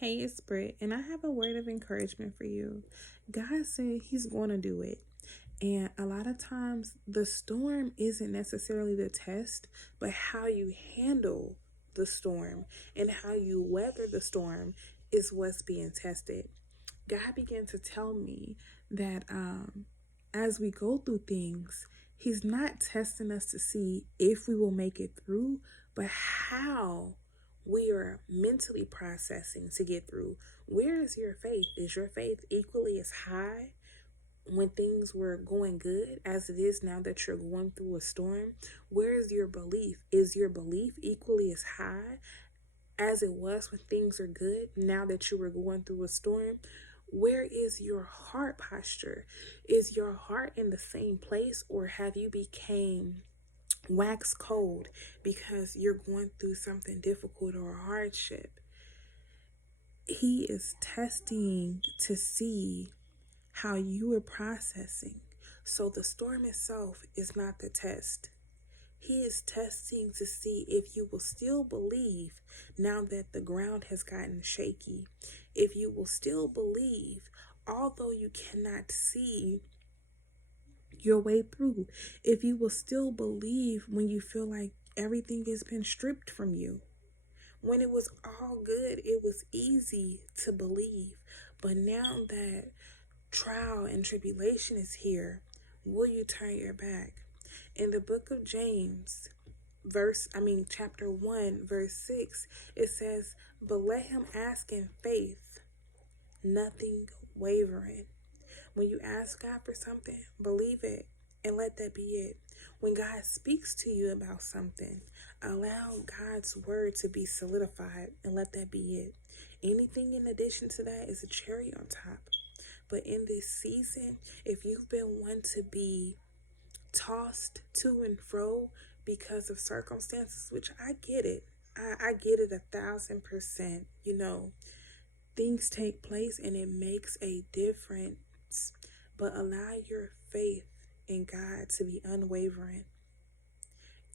Hey, it's Britt, and I have a word of encouragement for you. God said He's going to do it. And a lot of times, the storm isn't necessarily the test, but how you handle the storm and how you weather the storm is what's being tested. God began to tell me that as we go through things, He's not testing us to see if we will make it through, but how we are mentally processing to get through. Where is your faith? Is your faith equally as high when things were going good as it is now that you're going through a storm? Where is your belief? Is your belief equally as high as it was when things are good now that you were going through a storm? Where is your heart posture? Is your heart in the same place, or have you became wax cold because you're going through something difficult or a hardship? He is testing to see how you are processing. So the storm itself is not the test. He is testing to see if you will still believe now that the ground has gotten shaky. If you will still believe, although you cannot see your way through. If you will still believe when you feel like everything has been stripped from you. When it was all good, it was easy to believe. But now that trial and tribulation is here, will you turn your back? In the book of James, chapter 1, verse 6, it says, "But let him ask in faith, nothing wavering." When you ask God for something, believe it and let that be it. When God speaks to you about something, allow God's word to be solidified and let that be it. Anything in addition to that is a cherry on top. But in this season, if you've been one to be tossed to and fro because of circumstances, which I get it, I get it 1,000%. Things take place and it makes a difference. But allow your faith in God to be unwavering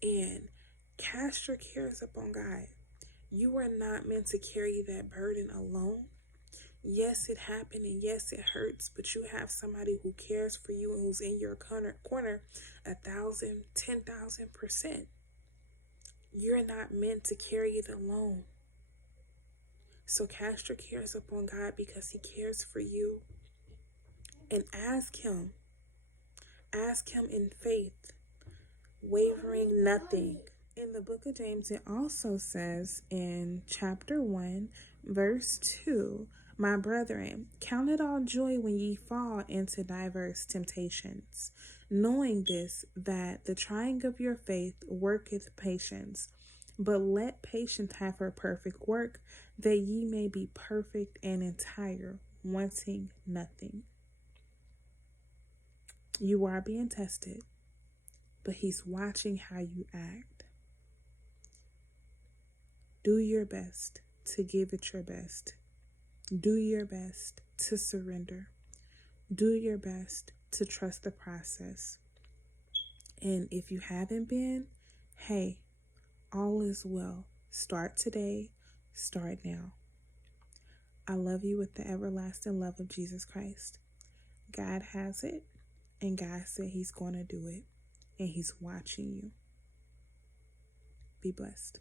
and cast your cares upon God. You are not meant to carry that burden alone. Yes, it happened and yes, it hurts, but you have somebody who cares for you and who's in your corner 1,000, 10,000%. You're not meant to carry it alone. So cast your cares upon God because He cares for you. And ask Him in faith, wavering nothing. In the book of James, it also says in chapter 1, verse 2, "My brethren, count it all joy when ye fall into diverse temptations, knowing this, that the trying of your faith worketh patience. But let patience have her perfect work, that ye may be perfect and entire, wanting nothing." You are being tested, but He's watching how you act. Do your best to give it your best. Do your best to surrender. Do your best to trust the process. And if you haven't been, hey, all is well. Start today. Start now. I love you with the everlasting love of Jesus Christ. God has it, and God said He's going to do it, and He's watching you. Be blessed.